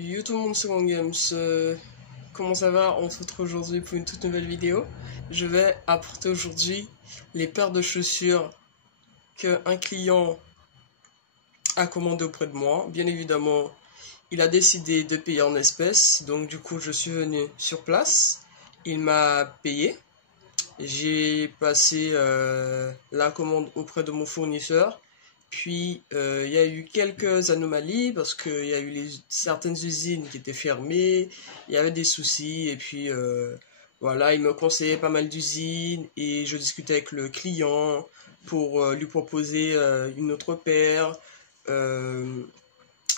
Yo tout le monde, c'est Games. Comment ça va? On se retrouve aujourd'hui pour une toute nouvelle vidéo. Je vais apporter aujourd'hui les paires de chaussures qu'un client a commandé auprès de moi. Bien évidemment, il a décidé de payer en espèces, donc du coup je suis venu sur place. Il m'a payé. J'ai passé la commande auprès de mon fournisseur. Puis, il y a eu quelques anomalies parce qu'il y a eu certaines usines qui étaient fermées, il y avait des soucis, et puis voilà, il me conseillait pas mal d'usines, et je discutais avec le client pour lui proposer une autre paire. Donc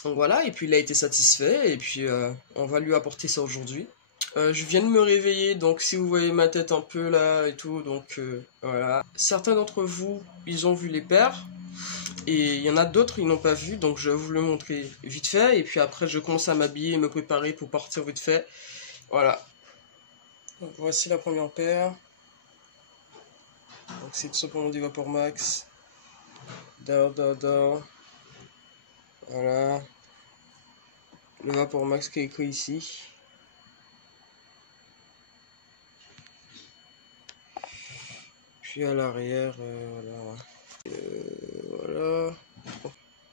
voilà, et puis il a été satisfait, et puis on va lui apporter ça aujourd'hui. Je viens de me réveiller, donc si vous voyez ma tête un peu là et tout, donc voilà. Certains d'entre vous, ils ont vu les paires. Et il y en a d'autres, ils n'ont pas vu, donc je vais vous le montrer vite fait. Et puis après, je commence à m'habiller et me préparer pour partir vite fait. Voilà. Donc voici la première paire. Donc c'est tout simplement du Vapor Max. Voilà. Le Vapor Max qui est écrit ici. Puis à l'arrière, voilà. Voilà.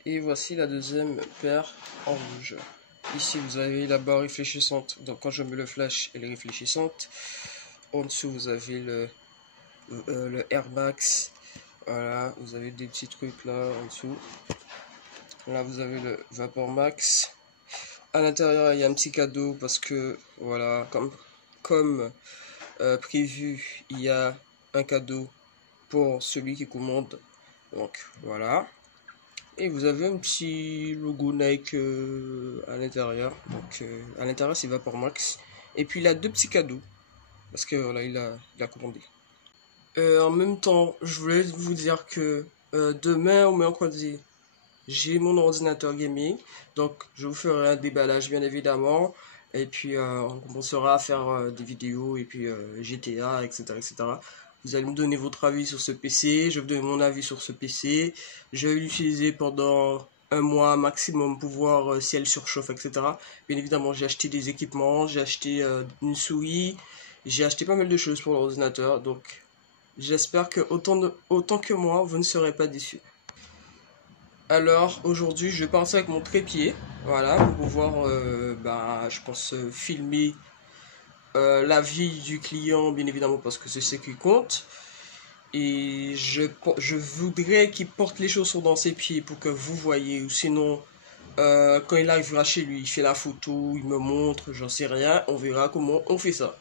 Et voici la deuxième paire en rouge. Ici vous avez la barre réfléchissante, donc quand je mets le flash elle est réfléchissante. En dessous vous avez le Air Max. Voilà, vous avez des petits trucs là en dessous. Là vous avez le Vapor Max. À l'intérieur il y a un petit cadeau parce que voilà, comme prévu, il y a un cadeau pour celui qui commande. Donc voilà, et vous avez un petit logo Nike à l'intérieur. Donc à l'intérieur c'est Vapor Max, et puis il a deux petits cadeaux parce que voilà, il a commandé. En même temps, je voulais vous dire que demain au mercredi, j'ai mon ordinateur gaming, donc je vous ferai un déballage bien évidemment, et puis on commencera à faire des vidéos, et puis GTA, etc., etc. Vous allez me donner votre avis sur ce PC, je vais vous donner mon avis sur ce PC. Je vais l'utiliser pendant un mois maximum pour voir si elle surchauffe, etc. Bien évidemment, j'ai acheté des équipements, j'ai acheté une souris, j'ai acheté pas mal de choses pour l'ordinateur. Donc, j'espère que autant que moi, vous ne serez pas déçus. Alors, aujourd'hui, je vais partir avec mon trépied, voilà, pour pouvoir, je pense, filmer la vie du client, bien évidemment, parce que c'est ce qui compte. Et je voudrais qu'il porte les chaussures dans ses pieds pour que vous voyez, ou sinon quand il arrivera chez lui, il fait la photo, il me montre, j'en sais rien, on verra comment on fait ça.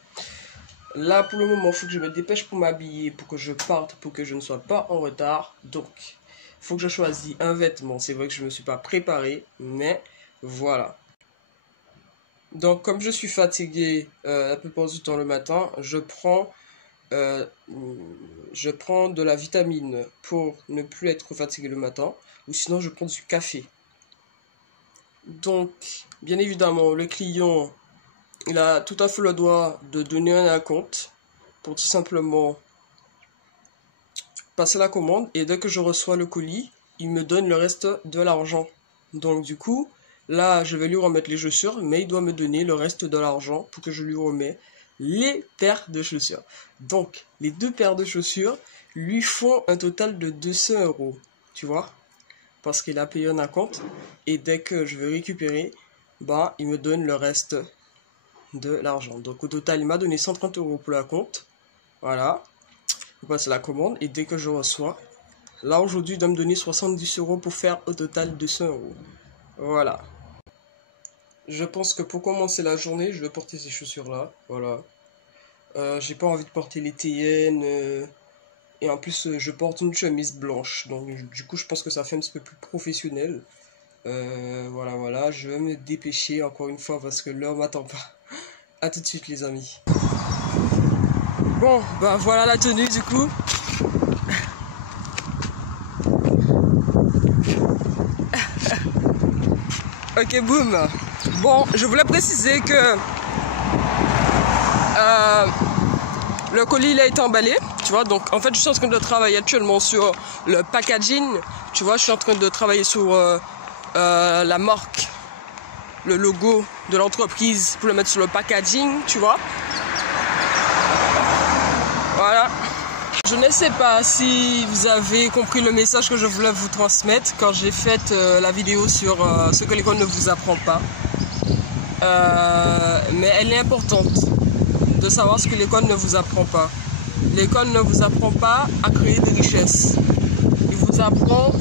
Là pour le moment il faut que je me dépêche pour m'habiller, pour que je parte, pour que je ne sois pas en retard. Donc il faut que je choisisse un vêtement. C'est vrai que je ne me suis pas préparé, mais voilà. Donc comme je suis fatigué la plupart du temps le matin, je prends de la vitamine pour ne plus être fatigué le matin, ou sinon je prends du café. Donc bien évidemment le client, il a tout à fait le droit de donner un acompte pour tout simplement passer la commande, et dès que je reçois le colis, il me donne le reste de l'argent. Donc du coup là, je vais lui remettre les chaussures, mais il doit me donner le reste de l'argent pour que je lui remette les paires de chaussures. Donc, les deux paires de chaussures lui font un total de 200 €, tu vois, parce qu'il a payé un acompte, et dès que je vais récupérer, il me donne le reste de l'argent. Donc, au total, il m'a donné 130 € pour l'acompte. Voilà, je passe la commande, et dès que je reçois, là, aujourd'hui, il doit me donner 70 € pour faire au total 200 €. Voilà. Je pense que pour commencer la journée, je vais porter ces chaussures-là. Voilà. J'ai pas envie de porter les TN. Et en plus, je porte une chemise blanche. Donc, du coup, je pense que ça fait un petit peu plus professionnel. Voilà. Je vais me dépêcher encore une fois parce que l'heure m'attend pas. A tout de suite, les amis. Bon, voilà la tenue du coup. Ok, boum. Bon, je voulais préciser que le colis il a été emballé, tu vois. Donc en fait, je suis en train de travailler actuellement sur le packaging, tu vois. Je suis en train de travailler sur la marque le logo de l'entreprise pour le mettre sur le packaging, tu vois. Voilà. Je ne sais pas si vous avez compris le message que je voulais vous transmettre quand j'ai fait la vidéo sur ce que l'école ne vous apprend pas. Mais elle est importante de savoir ce que l'école ne vous apprend pas. L'école ne vous apprend pas à créer des richesses. Il vous apprend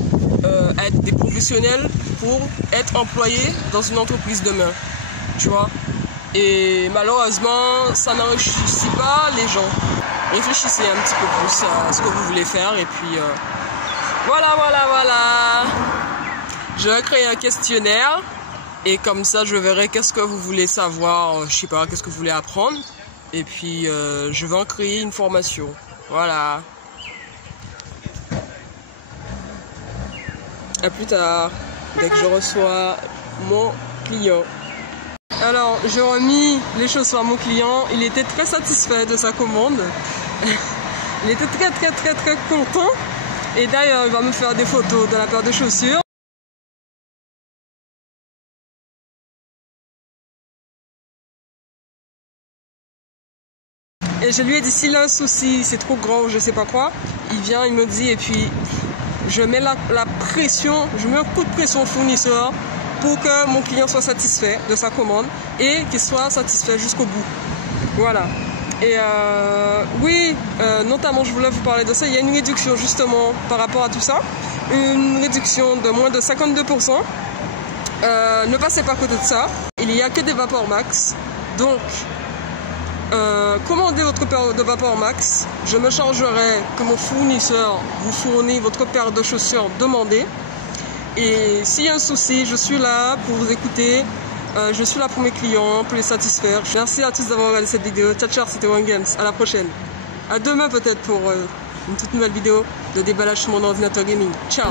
à être des professionnels pour être employés dans une entreprise demain. Tu vois? Et malheureusement, ça n'enrichit pas les gens. Réfléchissez un petit peu plus à ce que vous voulez faire et puis voilà. Je vais créer un questionnaire et comme ça je verrai qu'est-ce que vous voulez savoir, je sais pas, qu'est-ce que vous voulez apprendre et puis je vais en créer une formation. Voilà. À plus tard, dès que je reçois mon client. Alors, j'ai remis les chaussures à mon client. Il était très satisfait de sa commande. Il était très content. Et d'ailleurs, il va me faire des photos de la paire de chaussures. Et je lui ai dit, s'il a un souci, c'est trop grand ou je sais pas quoi, il vient, il me dit, et puis je mets la pression, je mets un coup de pression au fournisseur pour que mon client soit satisfait de sa commande et qu'il soit satisfait jusqu'au bout. Voilà. Et oui, notamment je voulais vous parler de ça, il y a une réduction justement par rapport à tout ça, une réduction de moins de 52%. Ne passez pas à côté de ça, il n'y a que des Vapor Max, donc commandez votre paire de Vapor Max, je me chargerai que mon fournisseur vous fournit votre paire de chaussures demandée. Et s'il y a un souci, je suis là pour vous écouter, je suis là pour mes clients, pour les satisfaire. Merci à tous d'avoir regardé cette vidéo. Ciao, c'était One Games, à la prochaine. À demain peut-être pour une toute nouvelle vidéo de déballage sur mon ordinateur gaming. Ciao.